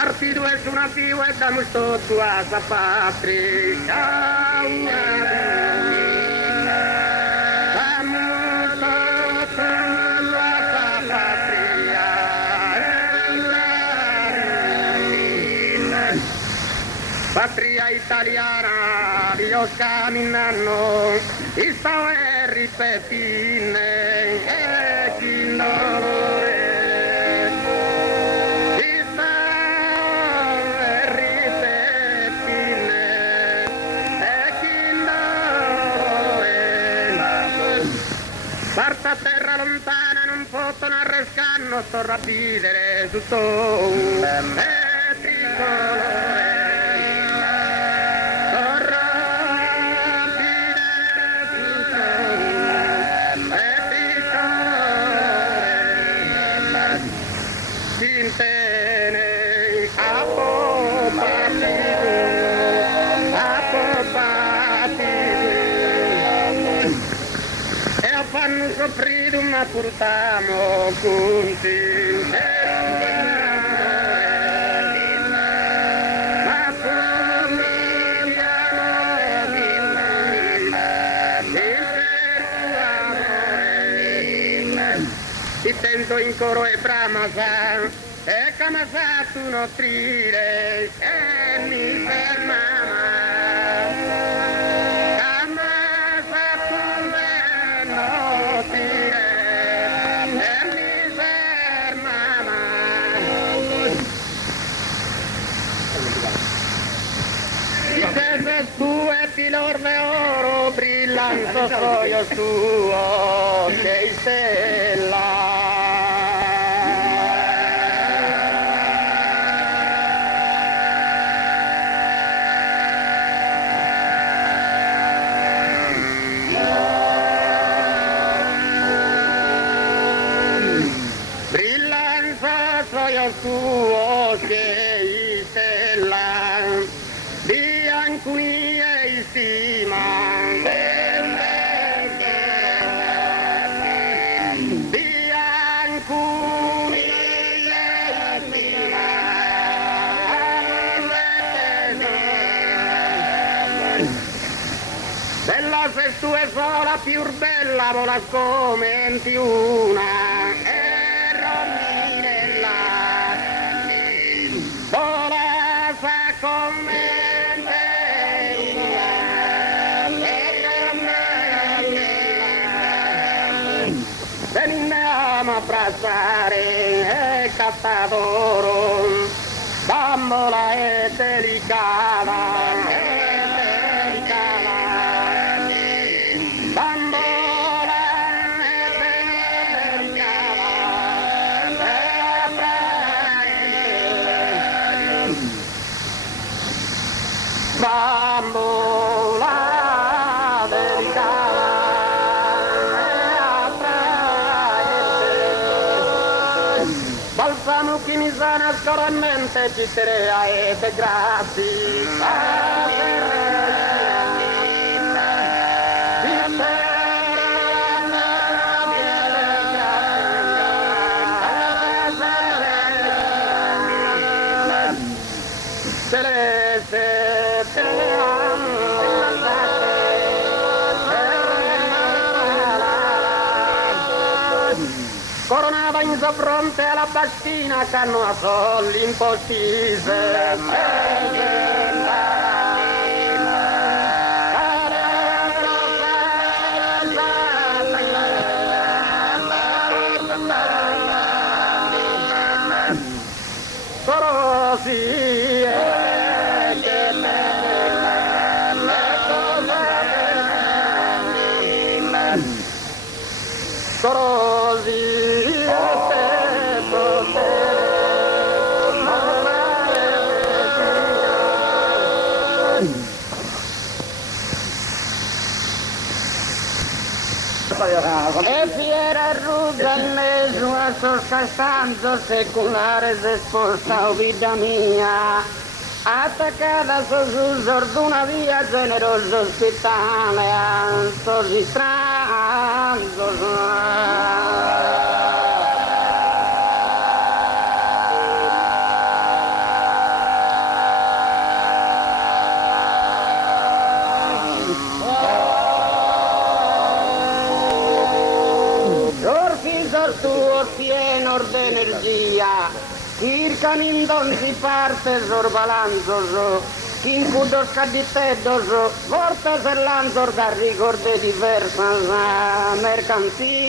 Partido es una viva e damos todo a esa patria. Damos todo a esa patria. Patria italiana, Dios caminando, y sabe ripetine, chi no Parta terra lontana non possono arrescarnos, torna a ridere tutto è tricolore. Torna a ridere tutto è tricolore. Cintene a fanno soffrire ma portiamo conti ma ti tento in coro e bramasa e camasa tu non trire e mi ferma Pilor de oro brillando soy suo che stella. Brillando soy suo che stella. Biancunia e stima biancunia e stima bella se tu è sola più bella vola commenti una e rominella vola sa commenti veniamo a abbracciare e cattadoro, bambola e delicata, bambola e delicata, bambola delicata. Balsamo che mi sana scoramente ci terea e te grazie. Coronava in fronte alla bastina che hanno a solli impostise. E fiera ruga nesuna sostanza secolare se sposta vita mia attaccata su sorduna via generoso ospitale così strano energia, circan in don si parte sorbalanzoso, in cudo scadittedoso, vorta serlanzor da ricorde diversa mercanzia.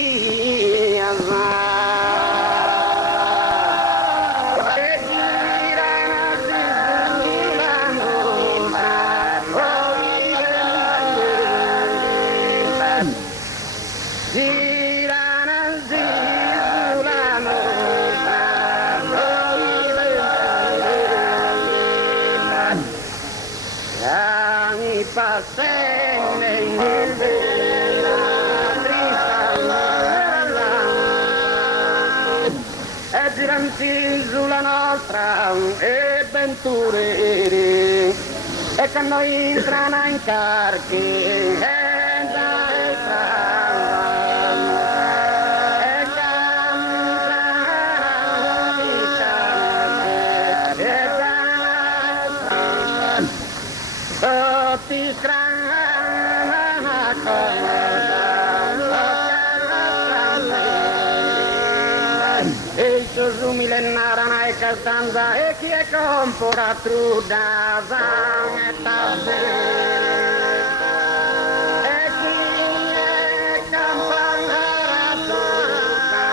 Sulla nostra e venture e che noi entrano in carchi e millenara e caldanza e chi è compora truda zanetta e chi è campana truda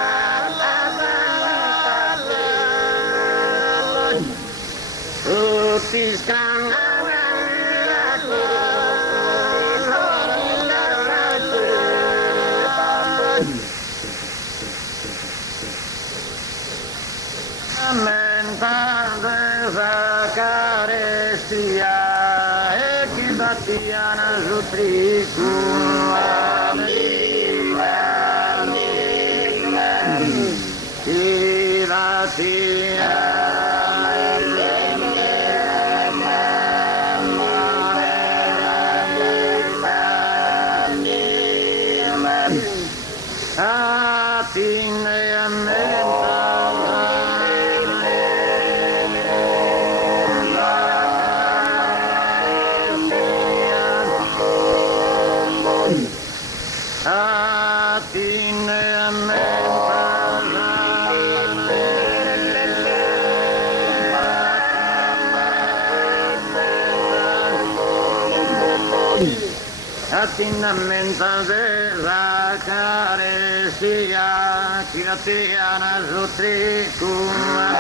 tutti strani carestia e chi battiana su tricu chi battia Attinamenta della carestia chi la tiana su tricu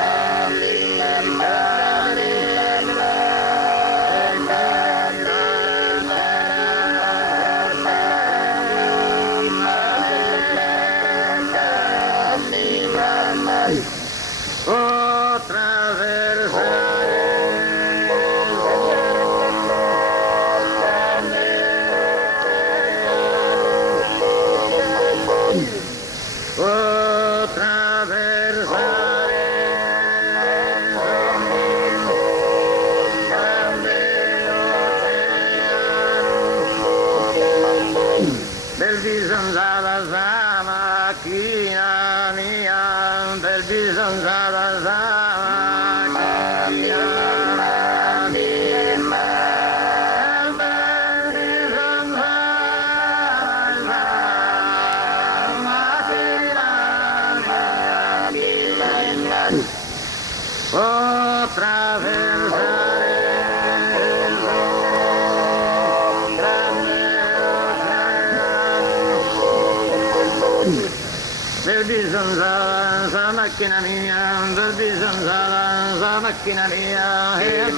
macchina mia, la macchina mia,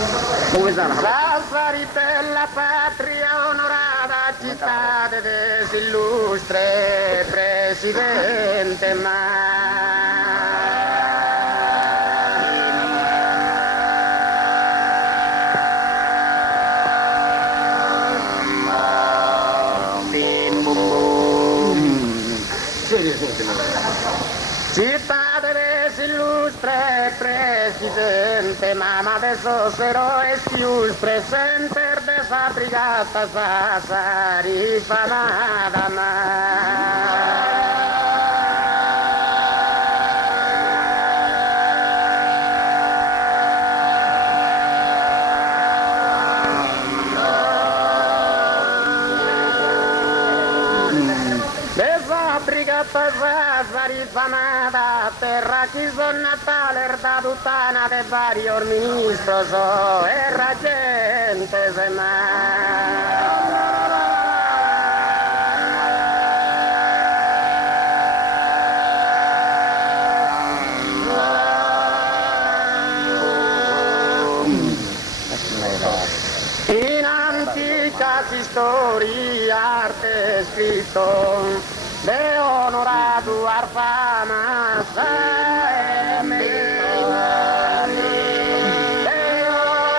Sassari per la patria onorata città dell'illustre presidente città dell'illustre presidente, ma adesso sarò esclus presente de sa brigata Sassari fanada brigata Sassari fanada terra chi son natale da tuttana de vario ministro so e la gente se in antica storia arte scritto de onorato arfama de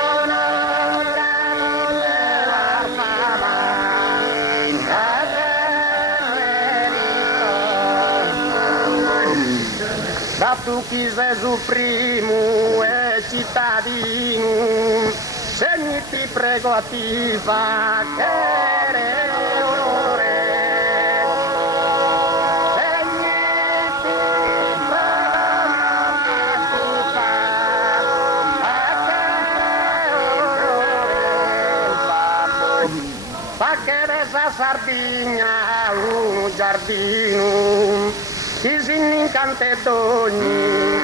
onorato arfama da tu chi sei su primo e cittadino segni ti prego a ti fa che Sardegna un giardino chi si incanta d'ogni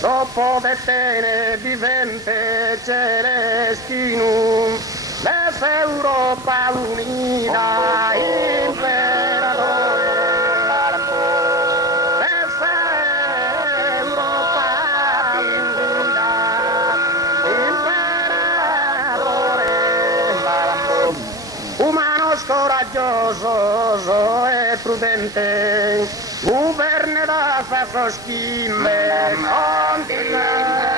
dopo de te vivente celestino l'Europa unita imperatore l'Europa unita imperatore umano coraggioso e prudente governerà sa soschimbe continente